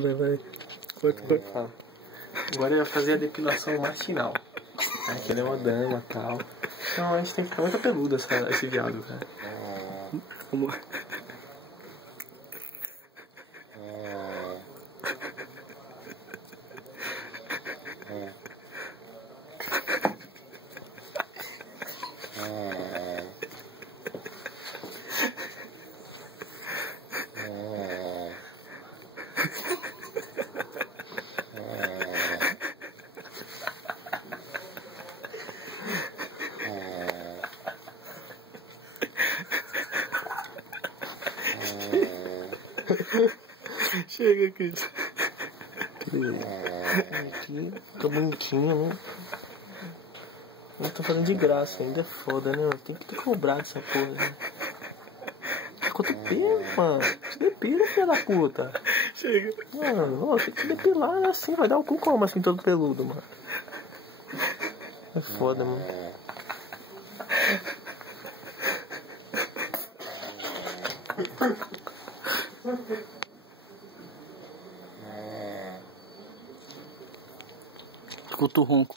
Vai. Corta. Agora ele vai fazer a depilação matinal. Que ele é uma dama e tal. Então a gente tem que ficar muito peludo esse viado, cara. Vamos. Chega, Cris. Tá bonitinho, né? Eu tô fazendo de graça ainda, é foda, né? Tem que ter cobrado essa porra, né? Quanto tempo, mano? Se depila, filha da puta. Chega. Mano, tem que depilar assim, vai dar o cu como assim, todo peludo, mano? É foda, mano. Escuta o ronco.